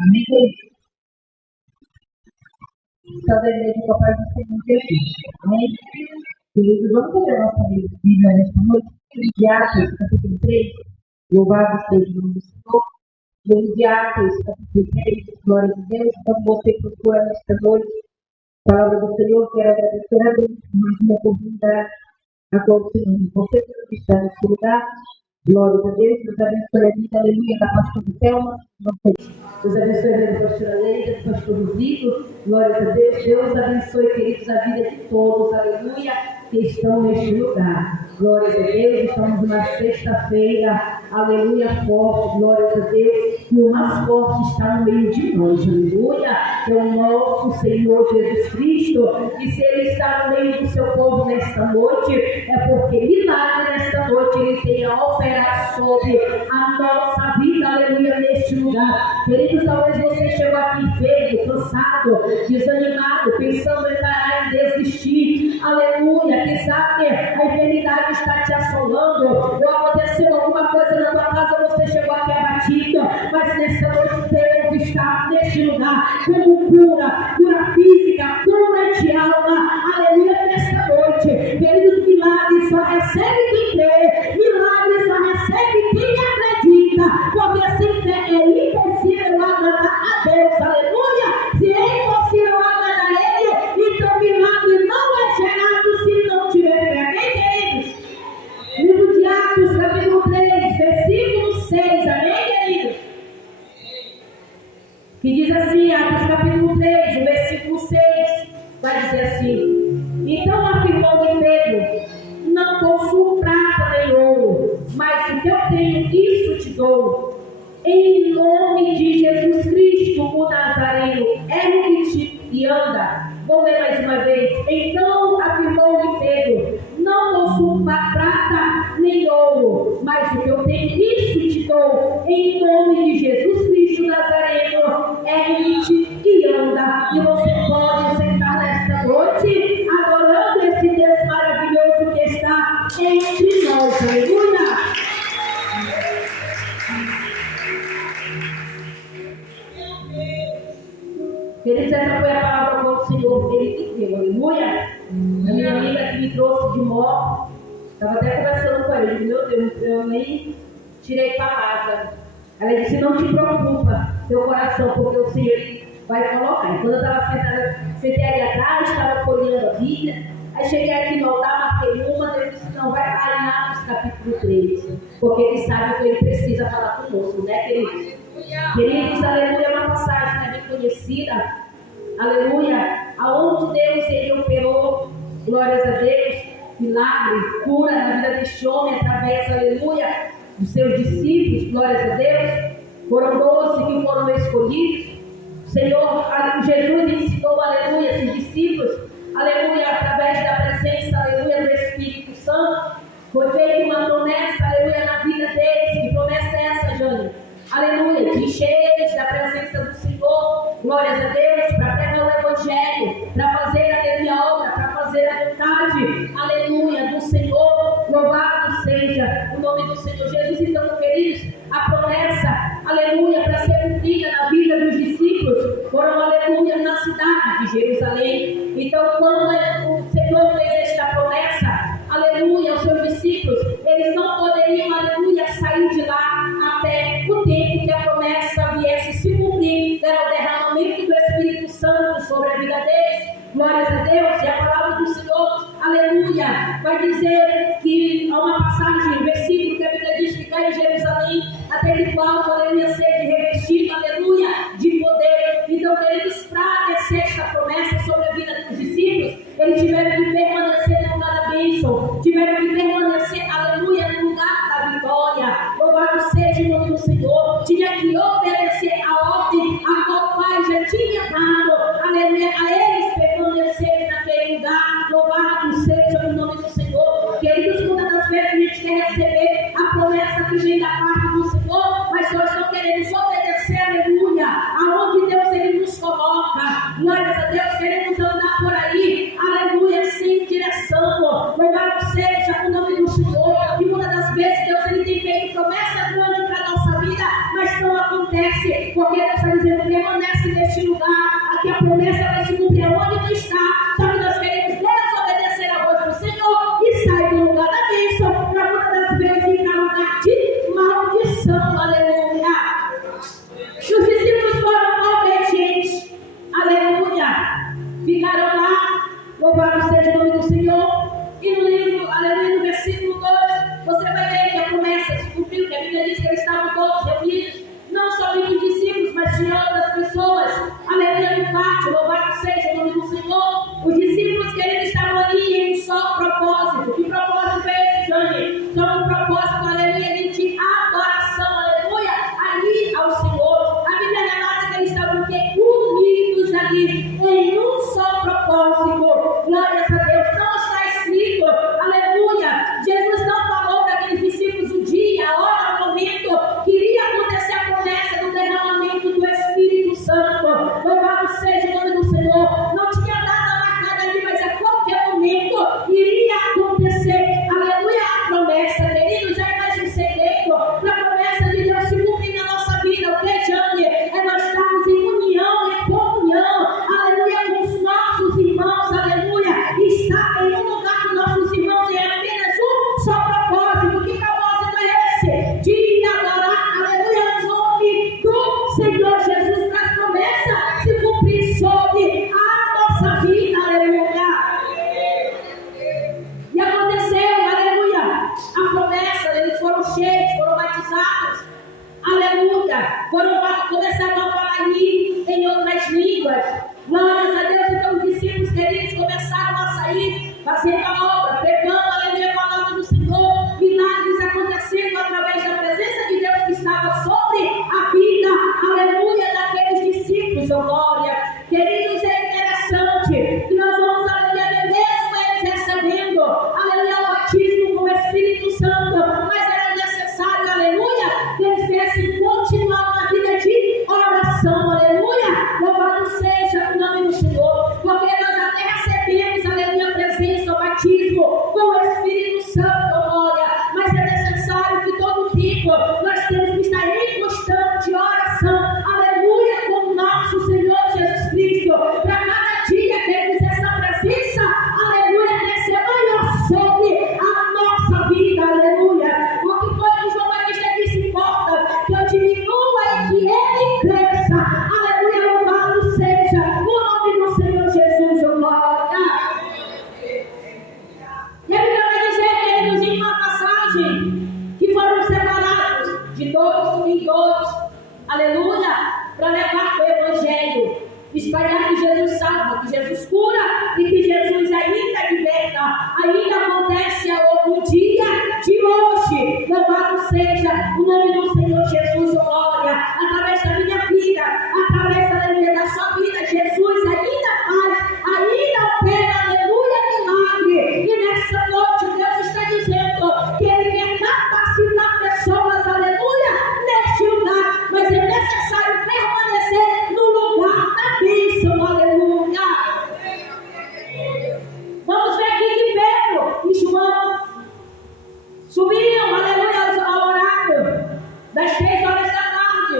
Amém, queridos? Então, da igreja com a paz do Senhor Jesus. Amém? Queridos, vamos fazer a nossa Bíblia nesta noite. Livro de Atos, capítulo 3. Louvado seja o nome do Senhor. Livro de Atos, capítulo 3. Glória a Deus. Então, você procura nesta noite a palavra do Senhor. Quero agradecer a Deus por mais uma oportunidade a todos os Senhor. Você que está neste lugar. Glória a Deus, Deus abençoe a vida, aleluia, da pastora Thelma, Deus abençoe a vida da pastora Leida, do pastor Rodrigo, glória a Deus, Deus abençoe, queridos, a vida de todos, aleluia, que estão neste lugar, glória a Deus, estamos numa sexta-feira, aleluia, forte, glória a Deus, e o mais forte está no meio de nós, aleluia, que é o nosso Senhor Jesus Cristo, e se Ele está no meio do seu povo nesta noite, é porque milagre nesta noite Ele tem a operar sobre a nossa vida, aleluia, neste lugar. Queridos, talvez você chegou aqui feio, cansado, desanimado, pensando em parar e desistir, aleluia, que sabe a enfermidade está te assolando, ou aconteceu alguma coisa na tua casa, você chegou aqui abatido, mas nessa noite Deus está neste lugar, como cura física, cura de alma, aleluia, nesta noite. Queridos, milagres só recebe quem crê, milagres só recebe quem acredita, porque sem fé é impossível agradar a Deus, aleluia. Se é impossível agradar a Ele, então milagre não é gerado se não tiver fé. Amém, queridos? Livro de Atos, capítulo 3, versículo 6, amém, queridos? Que diz assim, Atos capítulo 3, o versículo 6, vai dizer assim: então afirmou-lhe Pedro, não possuo prata nem ouro, mas o que eu tenho, isso te dou. Em nome de Jesus Cristo, o Nazareno, ergue-te e anda. Vou ler mais uma vez. Então afirmou-lhe Pedro, não possuo prata nem ouro, mas o que eu tenho, isso te dou. Em nome de Jesus Cristo, Nazareno, ergue-te e anda. E você pode sentar nesta noite, adorando esse Deus maravilhoso que está entre nós. Aleluia! Queridos, essa foi a palavra do Senhor, Ele que deu, aleluia. A minha amiga que me trouxe de moto, estava até conversando com ele, meu Deus, eu nem tirei palavra. Ela disse, não te preocupa, teu coração, porque o Senhor vai colocar. E quando eu estava sentada, sentei ali atrás, estava folheando a Bíblia, aí cheguei aqui no altar, marquei uma, ele disse, não, vai lá em Atos capítulo 3, porque Ele sabe que Ele precisa falar conosco, né, queridos? Queridos, aleluia, é uma passagem bem conhecida, aleluia, aonde Deus Ele operou, glórias a Deus, milagre, cura na vida deste homem através, aleluia, dos seus discípulos, glórias a Deus. Foram 12 que foram escolhidos. O Senhor, Jesus ensinou, aleluia, esses discípulos, aleluia, através da presença, aleluia, do Espírito Santo. Foi feita uma promessa, aleluia, na vida deles. Que promessa é essa, Jane? Aleluia, de encher eles da presença do Senhor, glórias a Deus, para pregar o Evangelho, para fazer a minha obra, para fazer a vontade, aleluia, do Senhor. Louvado seja o nome do Senhor Jesus. Então, queridos, a promessa, aleluia, para ser cumprida na vida dos discípulos, foram, aleluia, na cidade de Jerusalém. Então, quando o Senhor fez esta promessa, aleluia, aos seus discípulos, eles não poderiam, aleluia, sair de lá até o tempo que a promessa viesse se cumprir. Era o derramamento do Espírito Santo sobre a vida deles. Glórias a Deus. E a palavra do Senhor, aleluia, vai dizer que há uma passagem, um versículo que a Bíblia diz que cai em Jerusalém, até que qual, aleluia, seja revestido, aleluia, de poder. Então, queridos, para descer esta promessa sobre a vida dos discípulos, eles tiveram que permanecer no lugar da bênção, tiveram que permanecer, aleluia, no lugar da vitória. Louvado seja o nome do Senhor. Tinha que obedecer a ordem a qual o Pai já tinha dado, aleluia, a eles permanecerem naquele lugar. Louvado seja o nome do Senhor. Os discípulos foram obedientes. Aleluia. Ficaram lá. Louvado seja o nome do Senhor. E no livro, aleluia, no versículo 2, você vai ver que a promessa se cumpriu, que a Bíblia diz que eles estavam todos reunidos, não somente os discípulos, mas tinha outras pessoas, aleluia, no pátio, louvado seja o nome do Senhor. Os discípulos, queridos, estavam ali em um só propósito. Que propósito é esse, Jane? Só um propósito, aleluia, de adoração, aleluia, ali ao Senhor. A Bíblia relata que eles estavam unidos ali, em um só propósito. Glórias a Deus. Não está escrito, aleluia, Jesus não falou para aqueles discípulos o dia, a hora, o momento que iria acontecer a promessa do derramamento do Espírito Santo. Louvado seja o nome do Senhor. Não tinha nada marcado ali, mas a qualquer momento iria acontecer, aleluia, a promessa. Queridos, é mais um segredo para a promessa de Deus se cumprir na nossa vida. O que, Jane? É nós estarmos em união, em comunhão, aleluia, com os nossos irmãos, aleluia, estar em um lugar com nossos irmãos é apenas um só propósito. Que propósito é esse? De adorar, aleluia, o nome do Senhor Jesus, para as promessas se cumprir sobre a nossa vida, aleluia. E aconteceu, aleluia, a promessa, eles foram cheios, foram batizados, aleluia, começaram a falar ali em outras línguas. Glórias a Deus. Então os discípulos, queridos, começaram a sair, fazendo a obra, pregando, aleluia, a palavra do Senhor, milagres acontecendo através da presença de Deus que estava sobre a vida, aleluia, daqueles discípulos. Oh, glória. Queridos, é interessante que nós vamos, aleluia, mesmo eles recebendo, aleluia, o batismo com o Espírito Santo, mas era necessário, aleluia, que eles viessem continuar uma vida de oração, aleluia. Louvado seja o nome do Senhor, porque nós até recebemos, aleluia, a presença, o batismo com o Espírito Santo, glória, mas é necessário que todo tempo nós temos que estar em constante oração, aleluia, com o nosso Senhor Jesus Cristo, para cada dia termos essa presença, aleluia, descer maior sobre a nossa vida, aleluia. O que foi que João Batista disse? Importa que eu diminua e que ele cresça, aleluia, louvado seja o nome do Senhor Jesus, oh glória. E a Bíblia vai dizer, queridos, em uma passagem, que foram separados de 2 em 2, aleluia, para levar o Evangelho, espalhar que Jesus salva, que Jesus cura e que Jesus ainda liberta. Ainda acontece no dia de hoje. Louvado seja o nome do Senhor Jesus, oh glória. Através da minha vida, através da sua vida, Jesus ainda faz, ainda opera, aleluia, milagre. E nessa noite Deus está dizendo que Ele quer capacitar pessoas, aleluia, neste lugar, mas é necessário permanecer no lugar da bênção, aleluia. Vamos ver aqui que Pedro e João subiram, aleluia, ao oráculo das 3 horas da tarde,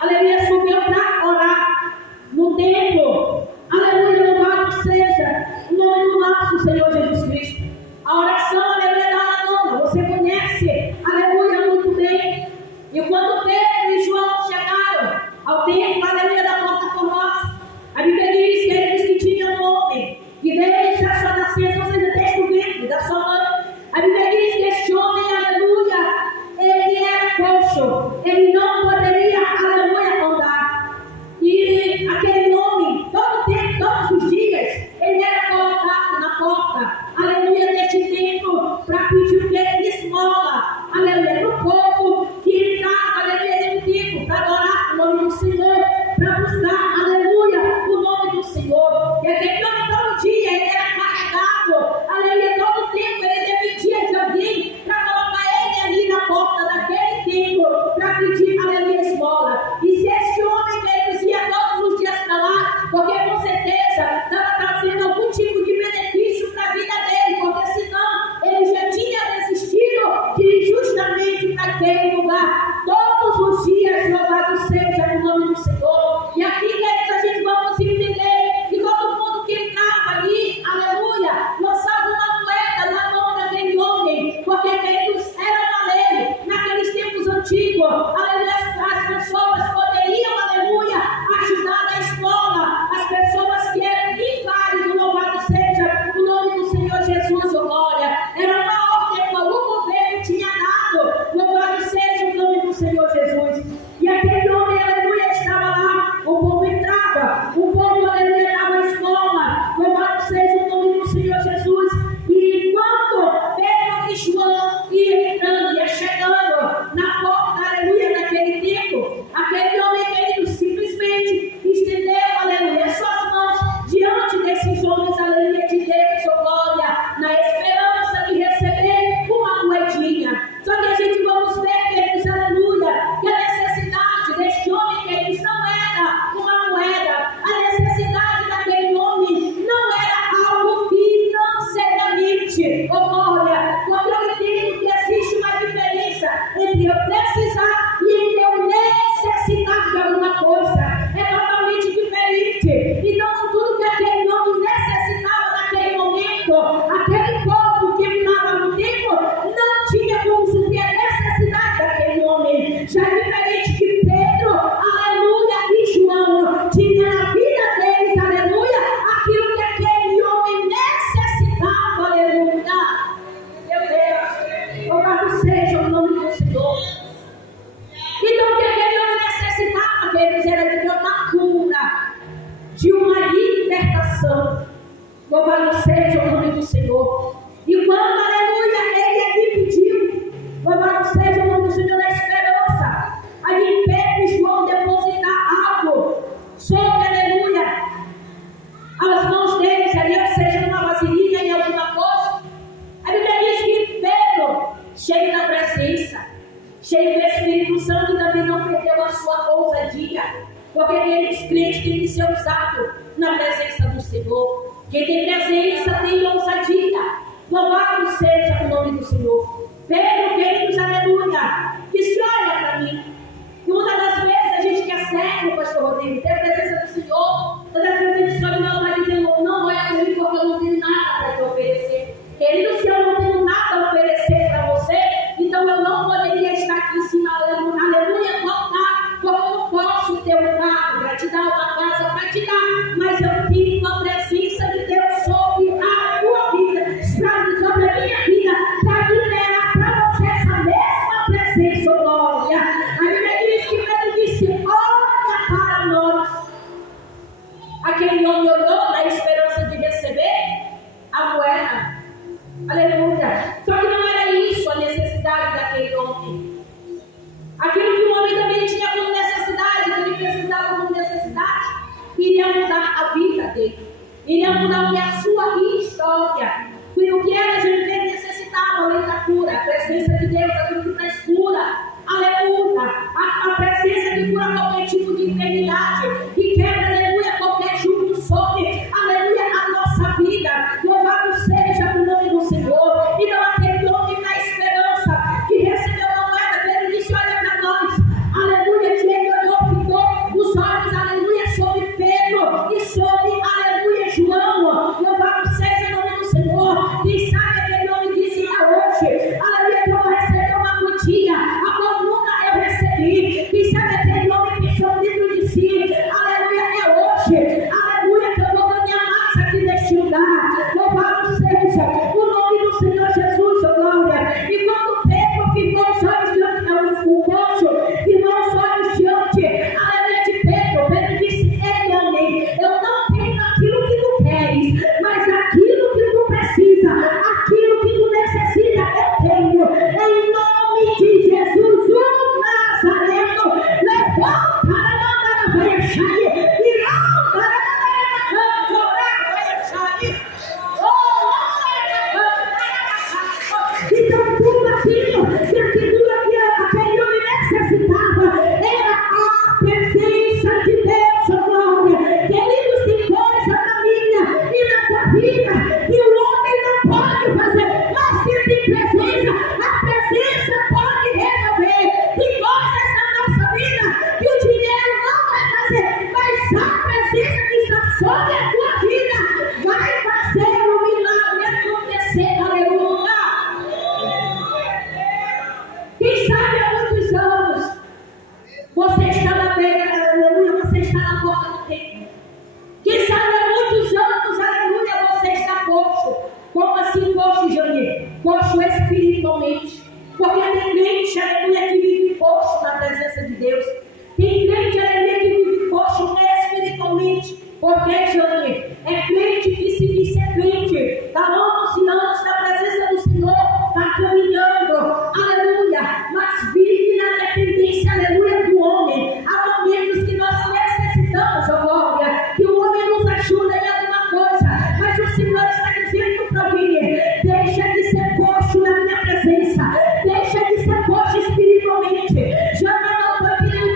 aleluia, subiu para orar no templo, aleluia, louvado seja o nome do nosso Senhor Jesus Cristo. A oração, aleluia, da hora nona, você conhece, aleluia, muito bem. E quando Pedro e João chegaram ao templo, aleluia, da porta formosa, a Bíblia diz que eles que tinham um homem que desde a sua nascença, ou seja, desde o ventre da sua mãe, a Bíblia diz que este homem, aleluia, ele era coxo, ele não poderia, aleluia, andar. E aquele homem, todo tempo, todos os dias, ele era colocado na porta, aleluia, deste templo, para pedir o que? Esmola, aleluia, para o povo que entrava, aleluia, dentro do templo, para adorar o nome do Senhor, de alguma coisa. É totalmente diferente. Então, tudo que aquele homem necessitava naquele momento, aquele povo que estava no templo não tinha como suprir a necessidade daquele homem. Já é diferente de Pedro, aleluia, e João. Tinha na vida deles, aleluia, aquilo que aquele homem necessitava, aleluia. Meu Deus, louvado seja o nome do Senhor. Então, o que aquele homem necessitava, queridos, era de uma cura, de uma libertação. Louvado seja o nome do Senhor. E quando, aleluia, ele aqui pediu, louvado seja o nome do Senhor, na esperança, ali Pedro e João depositar algo sobre, aleluia, as mãos deles, ali, ou seja, numa vasilhinha em alguma coisa. A Bíblia diz que Pedro, cheio da presença, cheio do Espírito Santo, também não perdeu a sua ousadia, porque aqueles crentes têm que ser usados na presença do Senhor. Quem tem presença tem ousadia. Louvado seja o nome do Senhor. Pedro, queridos, aleluia, disse: olha para mim. E muitas das vezes a gente quer cego, pastor Rodrigo, ter a presença do Senhor. Todas as vezes a gente sobe não vai dizendo: não olha para mim porque eu não tenho nada para te oferecer. Querido, se eu não tenho nada a oferecer para você, então eu não poderia estar aqui em cima, aleluia, voltar, porque eu não posso ter um carro para te dar, uma casa para te dar, mas eu tenho a presença de Deus sobre a tua vida, sobre a minha vida, para liberar para você essa mesma presença, glória. A Bíblia diz que Pedro disse: olha para nós. Aquele homem olhou na esperança de receber a moeda. Aleluia. Só que não era isso a necessidade daquele homem. Aquilo que o homem também tinha como necessidade, que ele precisava como necessidade, iria mudar a vida dele, iria mudar a sua história. E o que era, gente, ele necessitava, além da cura, a presença de Deus, aquilo que traz cura. Aleluia. A presença que cura qualquer tipo de enfermidade, que quebra, aleluia, qualquer jugo sobre, aleluia, a nossa vida. Louvado seja o nome do Senhor. Então aquele homem na esperança que recebeu uma moeda, ele disse: olha para nós, aleluia, que ele olhou, ficou os olhos, aleluia, sobre Pedro e sobre, aleluia, João. Louvado seja o nome do Senhor. Quem sabe aquele homem disse: hoje, aleluia, que eu vou receber uma quantia, a qual nunca eu recebi. Quem sabe aquele homem pensou dentro de si: aleluia, é hoje, aleluia, que eu vou ganhar mais aqui neste lugar. Louvado seja o nome do Senhor Jesus, oh glória. E quando Pedro ficou os olhos diante do rosto, ficou os olhos diante, aleluia, de Pedro, Pedro disse: ei homem, eu não tenho aquilo que tu queres, mas aquilo que tu precisa, aquilo que tu necessita, eu tenho. Em nome de Jesus, o Nazareno, levanta a mão, vai achar, e então tudo aquilo que aquele homem necessitava era a presença de Deus, oh glória. Queridos, tem coisa na minha e na tua vida que o homem não pode fazer, mas que tem presença, a presença pode resolver. Tem coisas na nossa vida que o dinheiro não vai fazer, mas a presença que está sobre a tua vida vai fazer o milagre acontecer, aleluia. Quem sabe há muitos anos você está na beira, aleluia, você está na porta do templo. Quem sabe há muitos anos, aleluia, você está coxo. Como assim coxo, Jane? Coxo espiritualmente. Porque tem crente, aleluia, que vive coxo na presença de Deus. Tem crente, aleluia, que vive coxo espiritualmente. Porque, Jane, é crente que se diz ser crente, está anos e anos na presença do Senhor, está caminhando, aleluia, mas vive na dependência, aleluia, do homem. Há momentos que nós necessitamos, ó glória, que o homem nos ajude em alguma coisa, mas o Senhor está dizendo para mim: deixa de ser coxo na minha presença, deixa de ser coxo espiritualmente. Já não estou querendo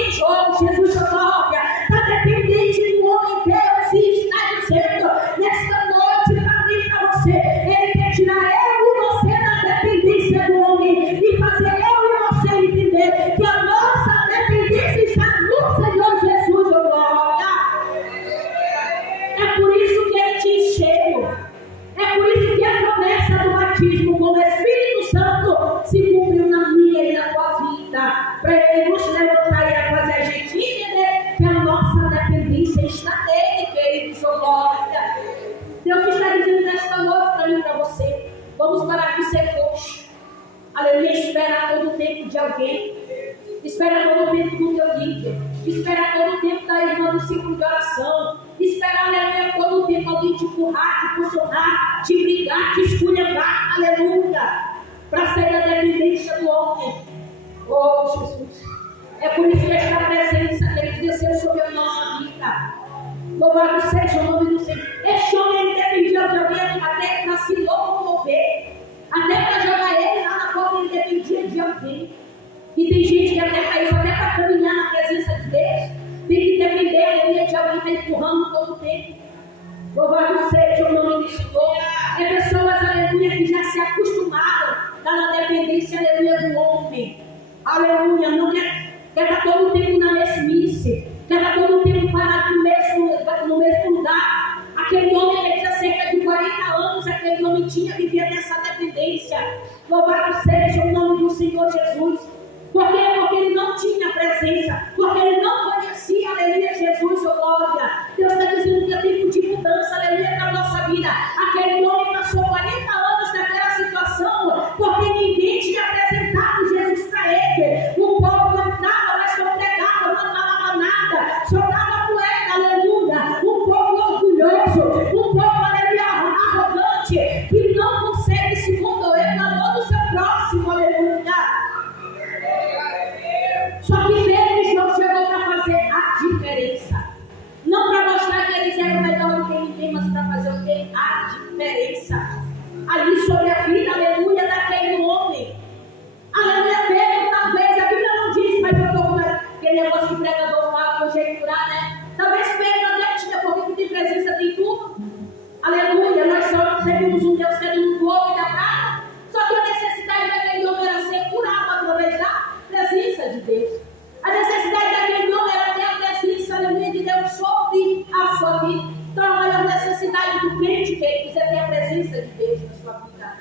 dependente, oh Jesus, oh glória, está dependente do homem, Deus, e está dizendo, nesta noite, para mim e para você, Ele quer tirar eu e você da dependência do homem, e fazer eu e você entender que a nossa dependência está no Senhor Jesus, oh glória. É por isso que Ele te encheu, é por isso que a promessa do batismo com o Espírito Santo se cumpriu na minha e na tua vida, para Ele nos levantar e fazer a gente entender que a nossa dependência está nele, queridos, oh glória. Deus está dizendo nesta noite para mim e para você, vamos parar de ser coxo, aleluia, esperar todo o tempo de alguém, espera todo o tempo do teu líder, espera todo o tempo da irmã do ciclo de oração, esperar, aleluia, todo o tempo alguém te empurrar, te impulsionar, te brigar, te esculhambar, aleluia, para sair da dependência do homem. Oh Jesus, é por isso que esta presença dele desceu sobre a nossa vida. Louvado seja o nome do Senhor. Este homem, ele dependia de alguém até para se locomover, até para jogar ele lá na porta, ele dependia de alguém. E tem gente que até para isso, até para caminhar na presença de Deus, tem que depender, aleluia, de alguém que está empurrando todo o tempo. Louvado seja o nome do Senhor. É pessoas, aleluia, que já se acostumaram a estar na dependência, aleluia, do homem. Aleluia, não quer estar todo o tempo na mesmice, quer estar todo o tempo parado no mesmo lugar. Aquele homem, ele tinha cerca de 40 anos, aquele homem vivia nessa dependência. Louvado seja o nome do Senhor Jesus. Por quê? Porque ele não tinha presença, porque ele não conhecia, aleluia, Jesus, oh glória. Deus está dizendo que é tempo de mudança, aleluia, para a nossa vida. Aquele homem passou 40 anos naquela situação, porque ninguém tinha apresentado Jesus para ele. O povo não dava, mas não pregava, não falava nada, só dava moeda, aleluia. Um povo orgulhoso, um povo, aleluia, arrogante, que não consegue se condoer na mão do seu próximo, aleluia. Só que eles não chegou para fazer a diferença. Não para mostrar que eles eram melhor do que ninguém, mas para fazer o que? A diferença. Ali sobre a vida, aleluia, daquele homem. Aleluia, Pedro, talvez, a Bíblia não diz, mas eu estou com aquele negócio que o pregador fala, conjecturar, né? Talvez Pedro até tinha, porque tem presença, tem tudo. Aleluia, nós só servimos um Deus que é do fogo e da prata. Só que a necessidade daquele homem era ser curado através da presença de Deus. A necessidade daquele homem era ter a presença, aleluia, de Deus sobre a sua vida. Então a maior necessidade do crente que ele quiser ter a presença de Deus na sua vida.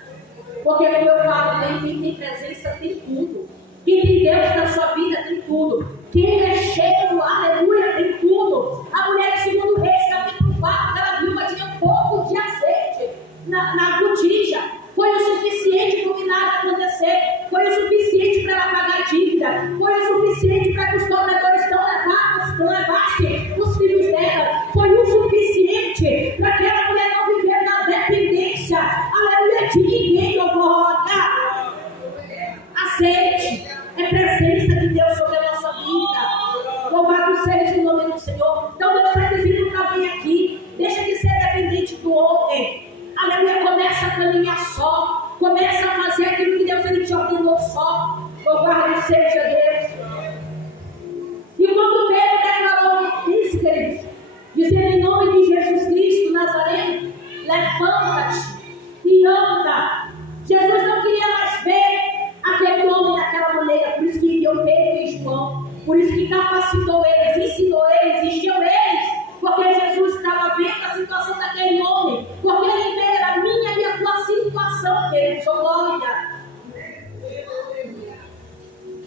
Porque como eu falo, quem tem presença tem tudo. Quem tem Deus na sua vida tem tudo. Quem é cheio, aleluia, tem tudo. A mulher de 2 Reis, capítulo 4, aquela viúva tinha um pouco de azeite na botija. Foi o suficiente para o milagre acontecer. Foi o suficiente para ela pagar a dívida. Foi o suficiente para que os tornadores não levassem os filhos dela. Foi o suficiente para que aquela mulher não vivesse na dependência, aleluia, de ninguém, oh glória. Aceite, é presença de Deus sobre a nossa vida. Louvado seja o nome do Senhor. Então Deus está dizendo para mim aqui, deixa de ser dependente do homem. Aleluia, começa a caminhar só. Começa a fazer aquilo que Deus ele te ordenou só. Louvado seja Deus. E quando Pedro declarou isso, queridos, dizendo em nome de Jesus Cristo Nazareno, levanta-te e anda. Jesus não queria mais ver aquele homem daquela maneira, por isso que enviou Pedro e João, por isso que capacitou eles, ensinou eles, encheu eles. Porque Jesus estava vendo a situação daquele homem. Porque ele vê a minha e a tua situação, queridos, oh glória.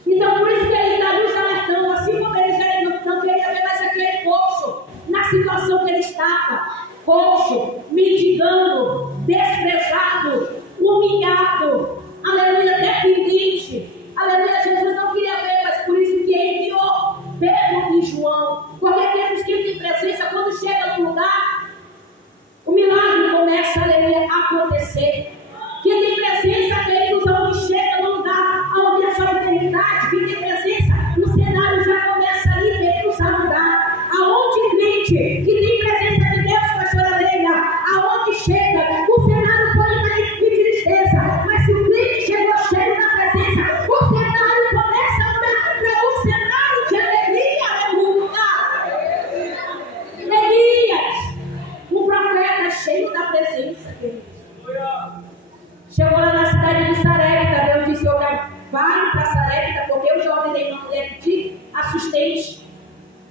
Então, por isso que ele está nos alertando, assim como ele já não queria ver mais aquele coxo, na situação que ele estava. Coxo, mendigando, desprezado, humilhado, aleluia, dependente. Aleluia, Jesus não queria ver, mas por isso que ele enviou Pedro e João. Porque aqueles que têm presença, quando chega no lugar, o milagre começa, aleluia, a acontecer. Quem tem presença, aqueles onde chega no lugar, onde é só eternidade, quem tem presença, o cenário já começa ali dentro a mudar. Aonde crente que tem presença de Deus, pastor Areia, aonde chega, o cenário pode estar de tristeza, mas se o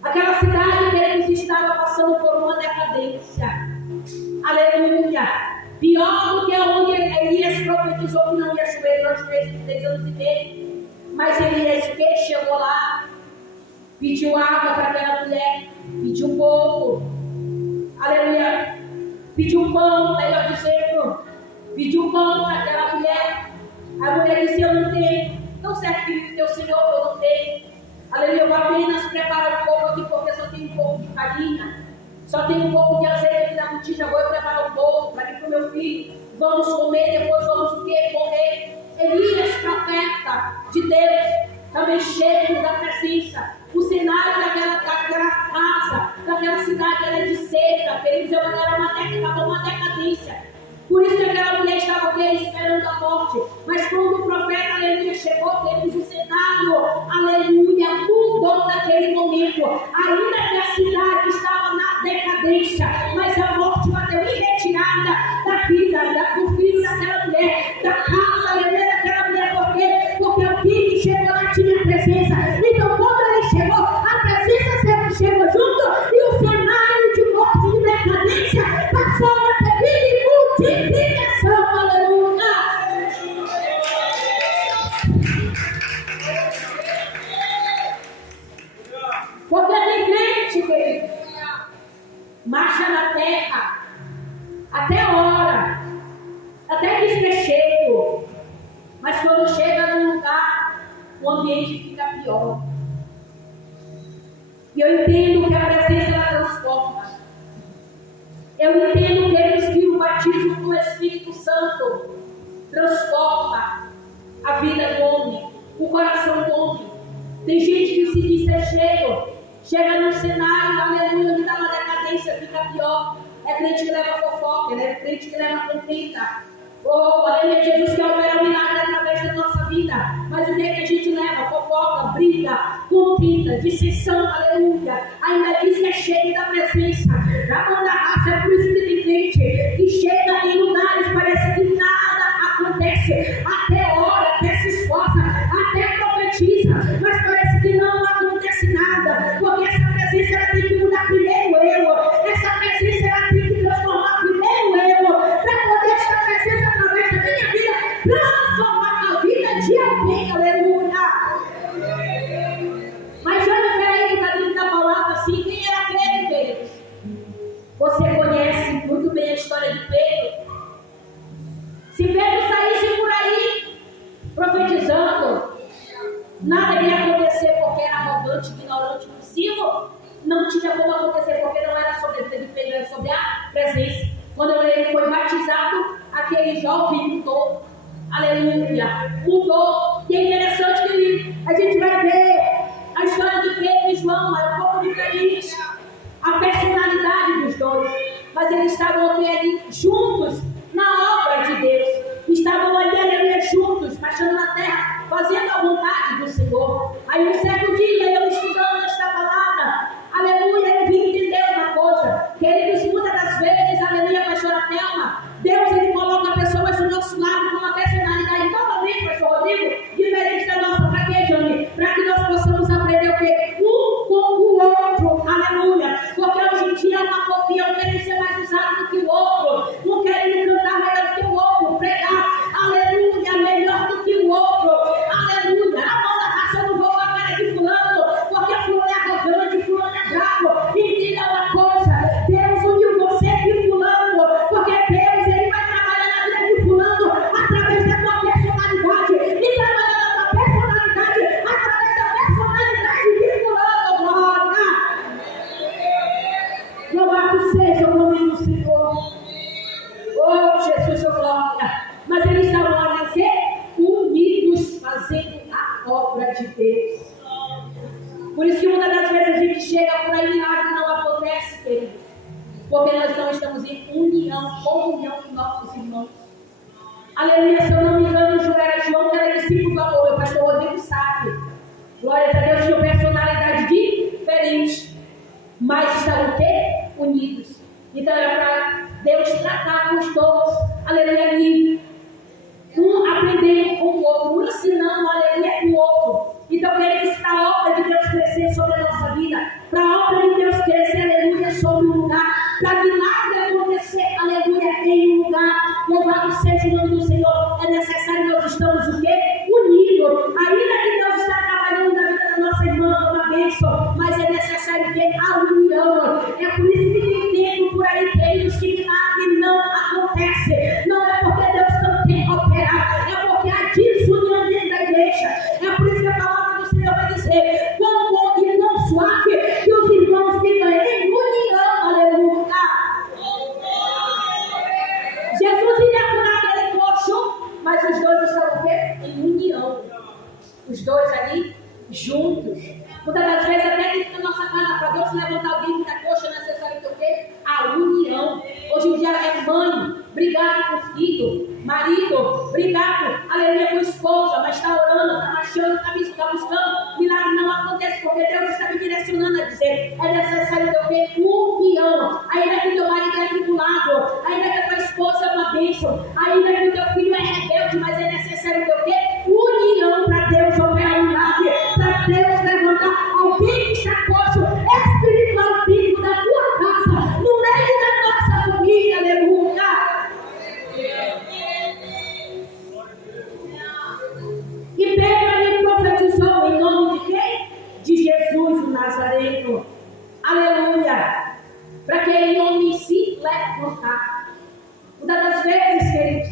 Aquela cidade, queridos, estava passando por uma decadência. Aleluia. Pior do que onde Elias profetizou que não ia chover durante 3 anos e meio. Mas Elias chegou lá, pediu água para aquela mulher, pediu pouco. Aleluia. Pediu pão, melhor dizendo. Pediu pão para aquela mulher. A mulher disse: eu não tenho. Não serve que teu Senhor, eu não tenho. Aleluia. Eu vou apenas preparar um pouco aqui, porque só tem um pouco de farinha. Só tem um pouco de azeite aqui na botija. Vou preparar um bolo para mim e para o meu filho. Vamos comer, depois vamos o quê? Morrer. Elias, profeta de Deus, também cheio da presença. O cenário daquela casa, daquela cidade era de seca. Queridos, era uma decadência. Por isso que aquela mulher estava esperando a morte. Mas quando o profeta, aleluia, chegou, queridos, o cenário, aleluia, mudou naquele momento. Ainda que a cidade estava na decadência, mas a morte bateu em retirada da vida, do filho daquela mulher, da casa, aleluia, daquela mulher. Por quê? Porque o que chegou lá tinha presença. Então, quando ele chegou, a presença sempre chegou junto e o cenário de morte e de decadência passou a ter multiplicação. Aleluia. Porque tem crente, querido, marcha na terra até hora, até diz que é cheio, mas quando chega num lugar, o ambiente fica pior. E eu entendo que a presença ela transforma. Eu entendo, queridos, que o batismo com o Espírito Santo transforma a vida do homem, o coração do homem. Tem gente que se diz ser cheio, chega no cenário, aleluia, onde está na decadência, fica pior. É crente que leva fofoca, é crente que leva contenta. Oh, aleluia, Jesus quer operar um milagre através da nossa vida. Mas o que é que a gente leva? Fofoca, briga, contenta, dissensão, aleluia. Ainda diz que é cheio da presença, da mão da raça. É por isso que tem crente que chega em lugares, parece que nada acontece. Até ora, até se esforça, até profetiza, mas parece que não acontece nada. Porque essa presença ela tem que mudar primeiro eu. Essa presença ela tem que transformar primeiro eu. Para poder essa presença através da minha vida transformar a vida de alguém, aleluia. Mas olha, peraí, que está dentro da palavra assim, quem era Pedro, queridos? Você conhece muito bem a história de Pedro. Se Pedro saísse por aí profetizando, nada ia acontecer porque era arrogante, ignorante, impossível. Não tinha como acontecer porque não era sobre Pedro, era sobre a presença. Quando ele foi batizado, aquele jovem mudou. Aleluia, mudou. E é interessante que a gente vai ver a história de Pedro e João, é um pouco diferente. A personalidade dos dois. Mas eles estavam ali juntos na obra de Deus. Estavam ali juntos, marchando na terra, fazendo a vontade do Senhor. Aí um certo dia, eu estudando esta palavra, aleluia, eu vim entender uma coisa. Queridos, muitas das vezes, aleluia, pastora Thelma, Deus ele coloca pessoas do nosso lado com uma personalidade totalmente, pastor Rodrigo, diferente da nossa. Para quê, Jane? Para que nós possamos aprender o quê? Um com o outro, aleluia. Porque hoje em dia é uma copia, um querendo ser mais usado do que o outro, um querendo cantar melhor do que o outro, pregar, aleluia, melhor do que o outro, aleluia. A mão da raça eu não vou com a cara de fulano, porque fulano é arrogante, fulano é bravo. Entenda uma coisa, Deus uniu você e fulano, porque Deus ele vai trabalhar na vida de fulano através da tua personalidade, e trabalhar na tua personalidade através da personalidade de fulano, glória. Louvado seja o nome do Senhor. Oh, Jesus, oh glória. Mas eles estavam ali o quê? Unidos, fazendo a obra de Deus. Por isso que muitas das vezes a gente chega por aí e milagre não acontece, querido. Porque nós não estamos em comunhão com nossos irmãos. Aleluia, se eu não me engano, João que era discípulo do amor, o pastor Rodrigo sabe. Glória a Deus, tinha personalidade diferente. Mas estavam o quê? Unidos. Então era para Deus tratar com os dois. Aleluia, ali. Um aprendendo com o outro, um ensinando, aleluia, com o outro. Então queremos que a obra de Deus crescer sobre a nossa vida. para a obra de Deus crescer, aleluia, sobre um lugar, para milagre acontecer, aleluia, em um lugar. Louvado seja o nome do Senhor. É necessário que nós estamos o quê? Unidos. Ainda que Deus está trabalhando na vida da nossa irmã, uma bênção, mas é necessário ter a união. É por isso que tem tempo por aí, queridos, que milagre não acontece. Não é porque Deus não tem operado, é porque há desunião dentro da igreja. É por isso que a palavra do Senhor vai dizer: quão bom e quão suave que os irmãos ficam em união. Aleluia. Jesus iria curar aquele coxo, mas os dois estavam o quê? Em união. Os dois ali juntos. Muitas das vezes, até dentro da nossa casa, para Deus levantar alguém que está coxa, é necessário ter o quê? A união. Hoje em dia é mãe, brigado com o filho, marido, brigado, aleluia, com a esposa, mas está orando, está marchando, está buscando. Milagre não acontece, porque Deus está me direcionando a dizer: é necessário ter o quê? União. Ainda que teu marido é atribulado, ainda que a tua esposa é uma bênção, ainda que o teu filho é rebelde, mas é necessário ter o quê? União para Deus operar milagre, para Deus levantar alguém que está coxo espiritual dentro da tua casa, no meio da nossa família. Aleluia. E Pedro ali profetizou em nome de quem? De Jesus o Nazareno. Aleluia. Para que ele nome se levantar. Muitas das vezes, queridos,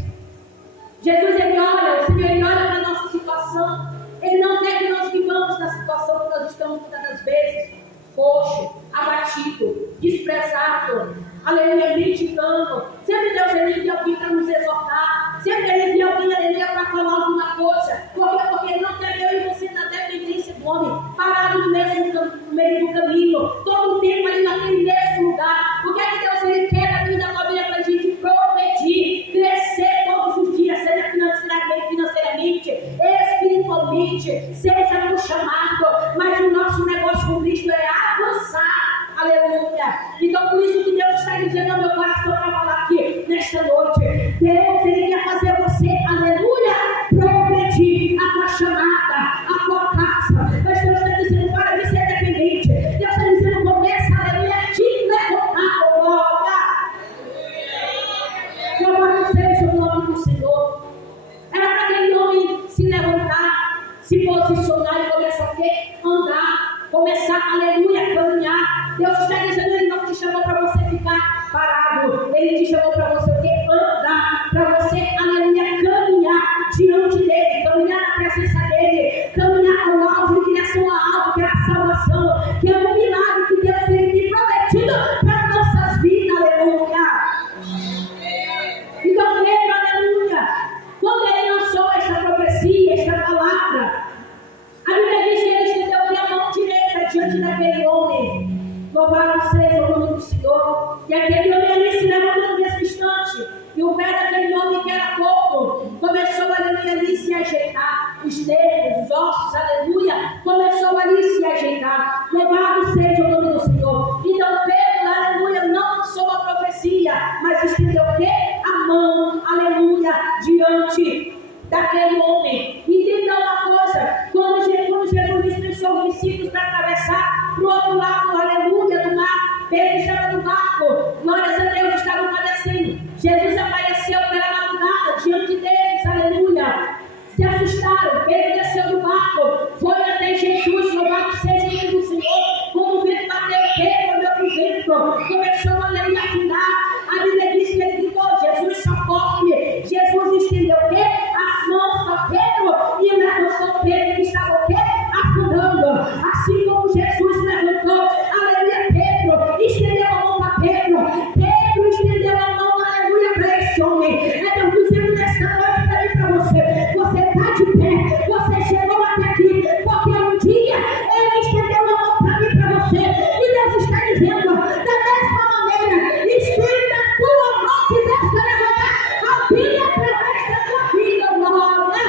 Jesus ele olha, o Senhor ele olha para a nossa situação. Ele não quer que nós vivamos na situação que nós estamos muitas das vezes, coxo, abatido, desprezado, aleluia, criticando. Sempre Deus ele envia alguém para nos exortar. Sempre ele envia alguém, aleluia, para falar alguma coisa. Porque ele não quer eu e você na dependência do homem, parado no meio do caminho, todo o tempo ali naquele mesmo lugar. O que é que Deus ele quer da vida da família para a gente progredir, crescer todos os dias, seja financeiramente, espiritualmente, seja no chamado, mas o nosso negócio com Cristo é avançar. Aleluia. Então por isso que Deus está dizendo ao meu coração para falar aqui nesta noite: Deus ele quer fazer você, aleluia, progredir a tua chamada, a tua casa. Mas Deus está dizendo: para de ser dependente. Deus está dizendo: começa, aleluia, a te levantar, glória. Louvado seja o nome do Senhor. Era para aquele homem se levantar, se posicionar e começar a quê? Andar, começar, aleluia, caminhar. Deus está dizendo: ele não te chamou para você ficar parado, ele te chamou para você o quê? Andar, para você, aleluia, caminhar diante dele, caminhar na presença dele, caminhar ao alvo de direção a alvo, que é a salvação, que é um milagre que Deus tem te prometido para nossas vidas. Aleluia. Então, Pedro, aleluia, quando ele lançou esta profecia, esta palavra, a Bíblia diz que ele estendeu a mão direita diante daquele homem. Louvado seja o nome do Senhor. E aquele homem ali se levantou nesse instante. E o pé daquele homem, que era pouco, começou ali se ajeitar. Os nervos, os ossos, aleluia, começou ali se ajeitar. Louvado seja o nome do Senhor. Então Pedro, aleluia, não lançou a profecia, mas estendeu o quê? A mão, aleluia, diante daquele homem. Entenda uma coisa: quando Jesus dispensou os discípulos para atravessar para o outro lado, aleluia, do mar, Pedro estava no barco, glórias a Deus, estavam padecendo. Jesus apareceu pela madrugada diante deles, aleluia. Se assustaram, Pedro desceu do barco, foi até Jesus, louvado seja o nome do Senhor. Quando o vento bateu, Pedro olhou para o vento, começou a afundar. A Bíblia diz que ele gritou: Jesus, socorre. Jesus estendeu o quê? As mãos para Pedro e levantou Pedro, que estava o quê? Afundando. Assim como Jesus levantou, aleluia, Pedro estendeu a mão para Pedro. Pedro estendeu a mão, aleluia, para este homem. É Deus dizendo nesta noite também para você: você está de pé, você chegou até aqui, porque um dia ele estendeu a mão para mim e para você. E Deus está dizendo: da mesma maneira, estenda a tua mão, que Deus vai levantar alguém através da tua vida, glória.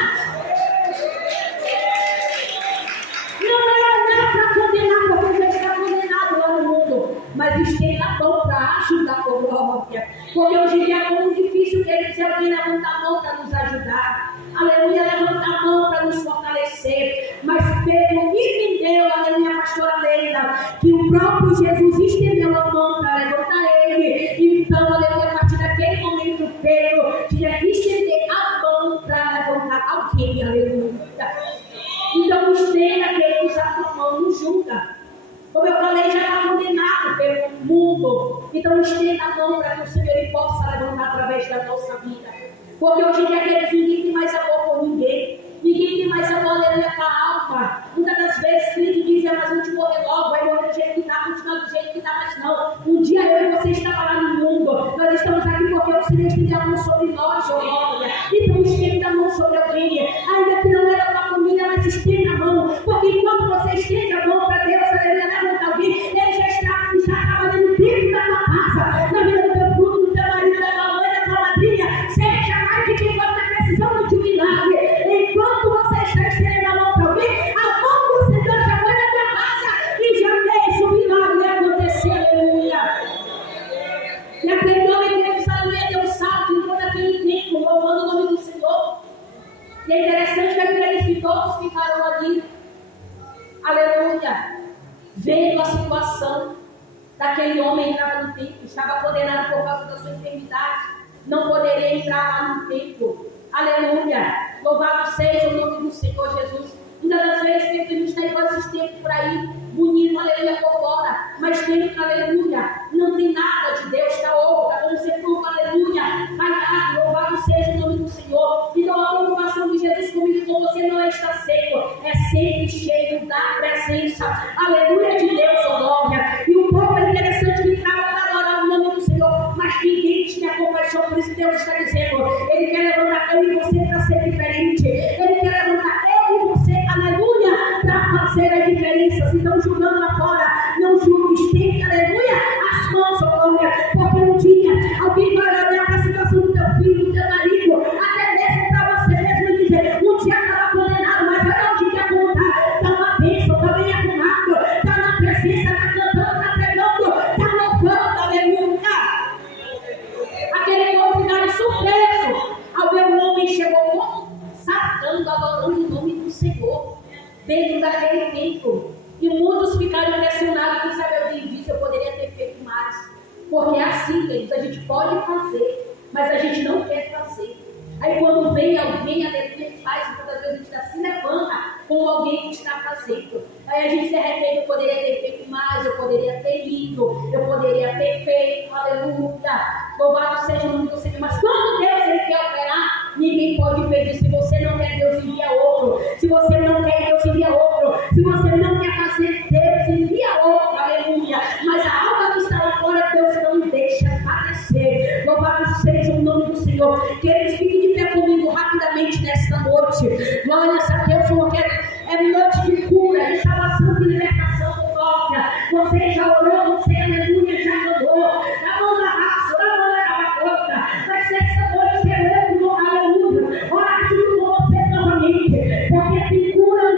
Não é olhar para condenar, porque você está condenado lá no mundo, mas estenda a mão para ajudar, glória. Porque hoje em dia é muito difícil que alguém levanta a mão para nos ajudar. Aleluia, levanta a mão para nos fortalecer. Mas Pedro entendeu, aleluia, pastora Leila, que o próprio Jesus estendeu a mão para levantar ele. Então, aleluia, a partir daquele momento, Pedro tinha que estender a mão para levantar alguém, aleluia. Então, estenda aquele que usa a mão, não julga. Como eu falei, já está condenado pelo mundo. Então, estenda a mão para que o Senhor ele possa levantar através da nossa vida. Porque hoje em dia, aqueles ninguém tem mais amor por ninguém. Ninguém tem mais amor, aleluia, para a alma. Muitas das vezes, a gente diz, mas vamos te morrer logo, vai morrer do jeito que está, continuar do jeito que está, mas não. Um dia eu e você estava lá no mundo. Nós estamos aqui porque o Senhor estende a mão sobre nós, glória. Então, estende a mão sobre alguém. Ainda que não era para a família, mas estende a mão. Porque enquanto você estende a mão para Deus, aleluia, levanta alguém, ele já está trabalhando dentro da tua casa, na vida do teu fruto, do teu marido, da tua mãe, da tua madrinha. Seja mais de quem pode estar precisando de um milagre. Enquanto você está estendendo a mão para alguém, a mão do Senhor já foi na tua casa e já fez o milagre acontecer, aleluia. E aquele homem que ele aleluia, deu um salto em todo aquele tempo, louvando o nome do Senhor. E é interessante que todos ficaram ali, aleluia, vendo a situação daquele homem que estava no templo, estava condenado por causa da sua enfermidade, não poderia entrar lá no templo, aleluia, louvado seja o nome do Senhor Jesus. Muitas das vezes a gente está igual esses tempos por aí, bonito, aleluia, por fora, mas dentro, aleluia, não tem nada de Deus, está ouro, está como ser fruto, aleluia, caiado, louvado seja o nome do Senhor. Então a preocupação de Jesus comigo com você não está seco, é sempre cheio da presença, aleluia, de Deus, oh glória. E o povo é interessante que estava adorando o nome do Senhor, mas ninguém tinha compaixão, por isso Deus está dizendo, Ele quer levantar eu e você para ser diferente, Ele quer levantar eu e você, aleluia, para fazer a diferença. Se estão julgando lá fora, não julgue, estende, aleluia, as mãos, oh glória, porque um dia alguém vai olhar para a situação do teu filho, do teu marido, até mesmo para você mesmo e dizer, um dia estava condenado, mas olha onde quer contar, está uma bênção, está bem arrumado, está na presença, está cantando, está pregando, está louvando, aleluia. Aquele povo ficaram surpreso ao ver um homem chegou como saltando, adorando o nome do Senhor dentro daquele templo. E muitos ficaram impressionados com saber o que ele disse, eu poderia ter feito mais. Porque é assim, queridos, a gente pode fazer, mas a gente não quer fazer. Aí quando vem alguém, a gente faz, e todas as vezes a gente se levanta com alguém que está fazendo. Aí a gente se arrepende, eu poderia ter feito mais, eu poderia ter ido, eu poderia ter feito, aleluia. Louvado seja o nome do Senhor. Mas quando Deus ele quer operar, ninguém pode impedir. Se você não quer, Deus envia outro. Se você não quer, Deus envia outro. Se você não quer fazer, Deus envia outro, aleluia. Mas a alma que está lá fora, Deus não deixa aparecer. Louvado seja o nome do Senhor. Que eles fiquem de pé comigo rapidamente nesta noite. Glória a Deus, porque é noite de cura, de salvação, de libertação, glória. Você já orou, você, aleluia, já orou. Na mão da raça, na mão da boca. Vai ser essa noite, aleluia, aleluia. Ora junto com você novamente, porque tem cura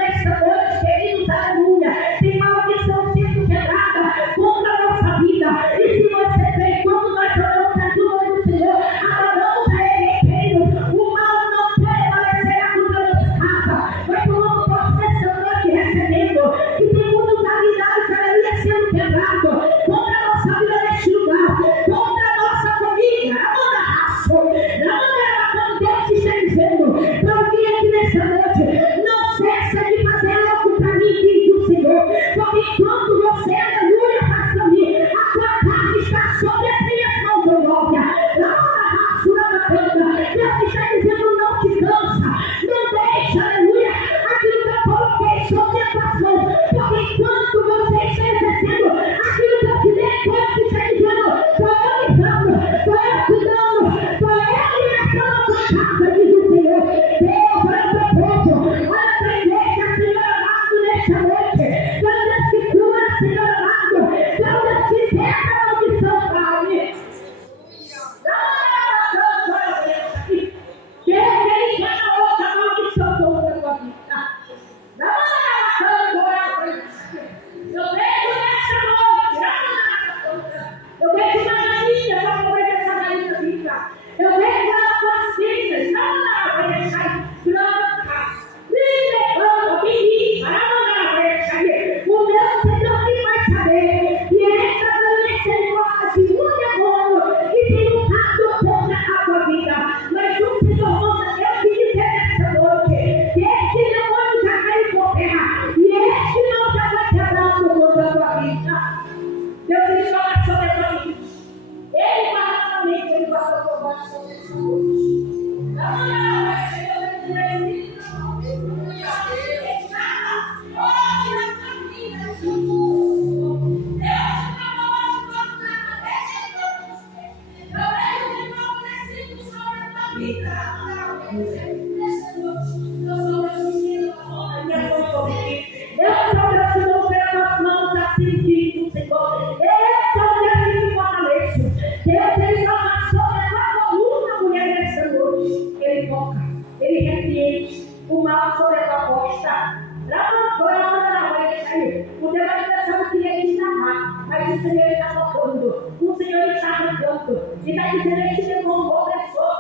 falar, mas o Senhor está tocando, o Senhor está arrancando, e está dizendo: esse demônio opressor,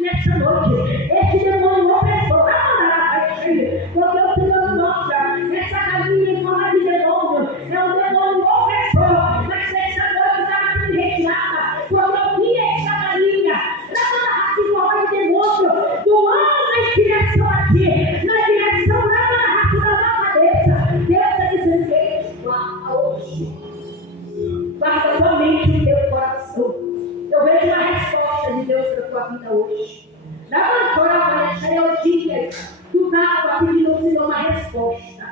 nessa noite, esse demônio opressor, vai mandar a gente, porque o Senhor mostra essa galinha em forma de demônio, é um demônio opressor, mas essa noite está sendo retirada, porque eu vi essa galinha, em forma de demônio, do homem em direção a ti, na direção da nossa cabeça. Deus está dizendo: guarda hoje, guarda somente o teu coração. Eu vejo uma resposta de Deus para a tua vida hoje. Na manhã, eu digo, tu estava pedindo ao Senhor uma resposta.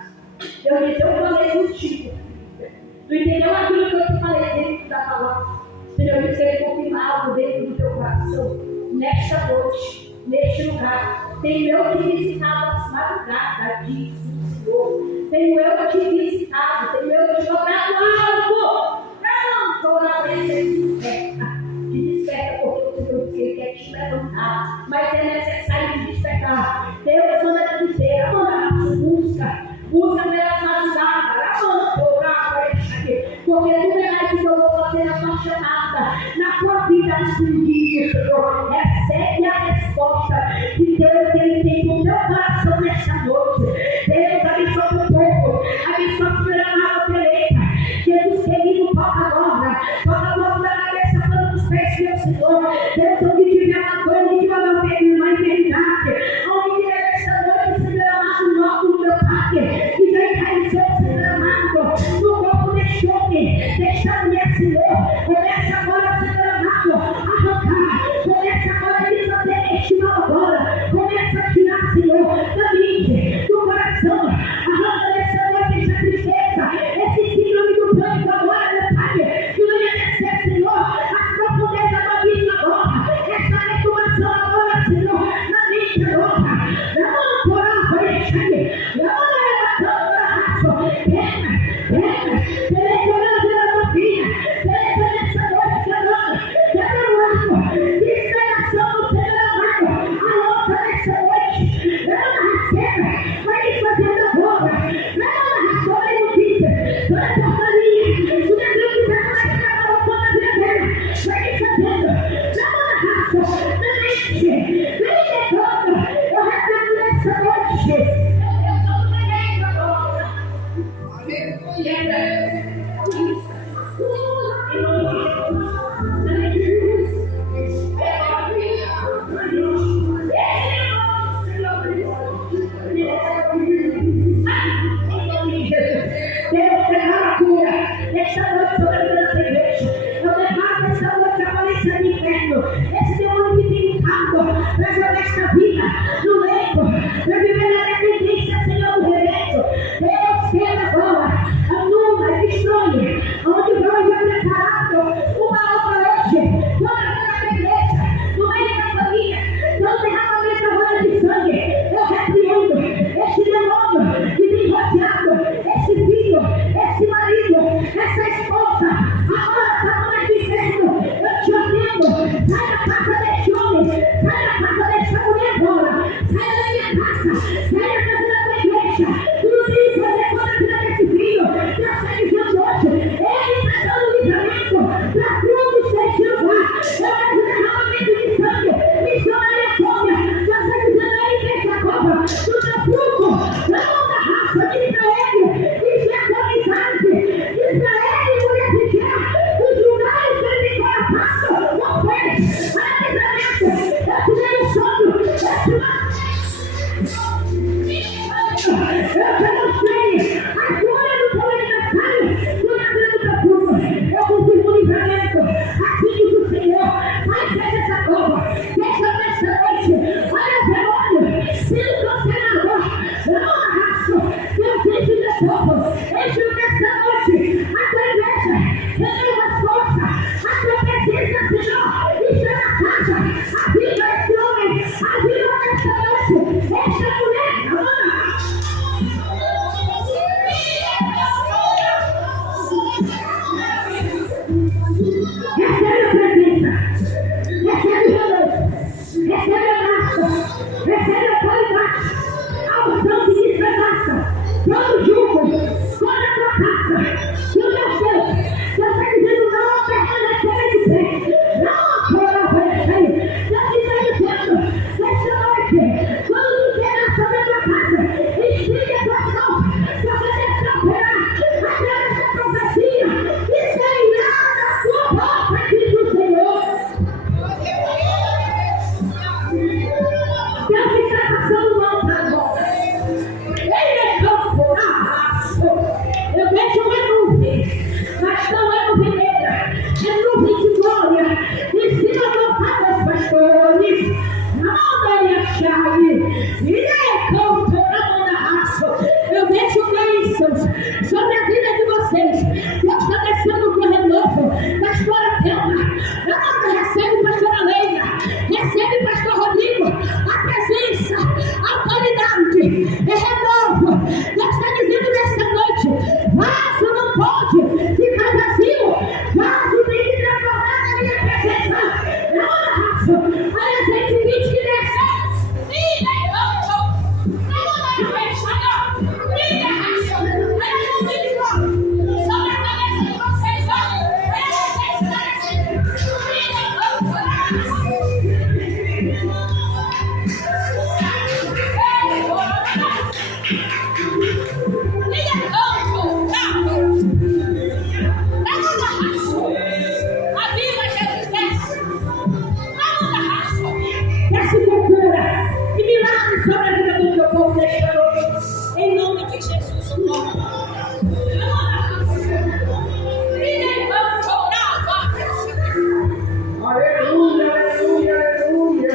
Eu disse: eu falei contigo. Tu entendeu aquilo que eu te falei dentro da palavra? O Senhor disse: ele confirma algo dentro do teu coração. Nesta noite, neste lugar, tenho eu te visitado às madrugadas, diz o Senhor. Tenho eu te visitado, tenho eu te jogado algo. Não estou na presença. Desperta, porque o Senhor disse que ele quer te levantar, mas é necessário te despertar. Deus manda te dizer: busca pelas madrugadas, porque tu verás o que eu vou fazer na tua chamada, na tua vida, diz o Senhor. Recebe a resposta de Deus, ele tem no teu coração nesta noite. Deus abençoe o povo, abençoe a senhora amada eleita. Jesus querido, toca agora da cabeça, falando dos pés, meu Senhor. Deus, onde tiver uma dor, onde tiver uma enfermidade, onde tiver esta noite, Senhor amado, novo no meu Pai, que já encareceu, Senhor amado, no corpo deste homem, desta mulher, Senhor. Começa agora, Senhor amado, a arrancar, começa agora a desfazer este mal agora, começa a tirar, Senhor, da mente, do coração, arranca dessa noite essa tristeza, esse síndrome do pânico agora, meu Pai, que não ia descer, Senhor, as profundezas do abismo agora, essa retuação agora, Senhor, na mente agora, não por aparência, não levantando a raça, pega, selecionando a tua filha, seleciona essa noite, quebra o arco, distração do Senhor amado, a nossa nessa noite, receba, vai fazendo agora, só a notícia, toda a portaria, tudo aquilo que vai fazer toda a vida dela, vai fazendo, na mente, vem levando, eu recebo nessa noite, eu estou pregando agora, Deus declara a cura esta noite sobre a vida da igreja. Eu declaro esta noite a aparência do inferno, esse demônio que tem lutado para jogar esta vida no leito, para viver na dependência, Senhor, do remédio. Deus quer agora, anula, destrói, onde Deus vai preparado uma obra hoje, toda a vida da igreja, no meio da família, todo derramamento agora de sangue. Eu repreendo este demônio que tem rodeado esse filho, esse marido, essa esposa, agora Satanás dizendo: eu te ordeno, sai da casa deste homem, sai da casa desta mulher agora, sai da minha casa, sai da casa da tua igreja, tudo isso vai levar a vida desse filho. Deus está dizendo hoje, ele está dando livramento para todos deste lugar. Eu vejo derramamento de sangue, missionária fome. Deus está dizendo: ele fez a cobra do meu fruto, não da raça de Israel, diz a amizade, Israel, mulher pequena, os lugares que ele tem passado, não fez, analisamento, eu te dei um sonho, eu te demonstrei a glória do teu aniversário, do navio do teu fruto, eu confirmo o livramento, assim diz o Senhor. Mas deixa essa cobra, deixa nessa noite, olha o demônio, sendo cancelado, não arrasto, Deus diz o teu povo, enche nessa noite, a tua igreja, renova as forças, a tua presença, Senhor, está na casa, a vida desse homem, a vida dessa noite, esta mulher, agora. Recebe a presença, recebe a luz, recebe a graça, recebe a qualidade, a unção que despedaça todo jugo, toda a tua casa, todo fica vazio, vaso tem que transformar na minha percepção. Não arrasto. Olha, 120 que desce. Desce loucura e milagre sobre a vida do meu povo nesta noite. Em nome de Jesus, o nome. Aleluia, aleluia, aleluia.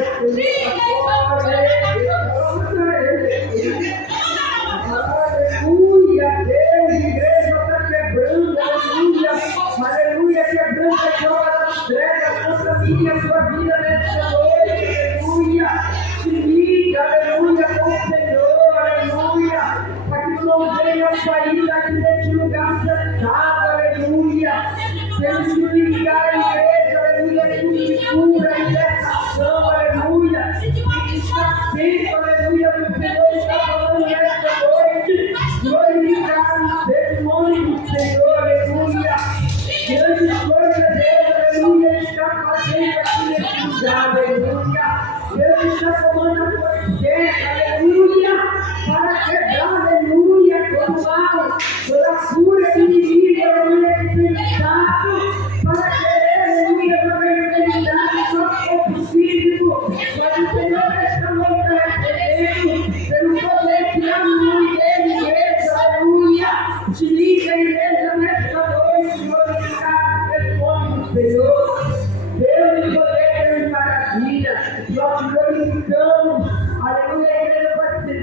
Aleluia, Deus, igreja está quebrando, aleluia. Aleluia, quebrando a obra das trevas, contra mim e a sua vida nesta noite, aleluia. Se liga, aleluia, com o Senhor, aleluia. Para que tu não venha sair daqui deste lugar sentado, aleluia. Temos que ligar a igreja, aleluia, com cura, libertação, aleluia. Está atento, aleluia, o Senhor está falando nesta noite. Glorificar o nome do Senhor, aleluia. Grandes coisas, Deus, aleluia, está fazendo aqui neste lugar, aleluia. Deus está tomando a providência, aleluia, para quebrar, aleluia, todo mal, toda cura do inimigo, aleluia, que tem estado, para querer, aleluia, para enfermidade, só que é possível, mas o Senhor está muito arrependendo, pelo poder que há no nome dele, igreja, aleluia. Se liga, igreja, nesta noite, glorificar o nome do Senhor. Deus de poder e maravilha, nós te glorificamos, aleluia, a igreja pode ser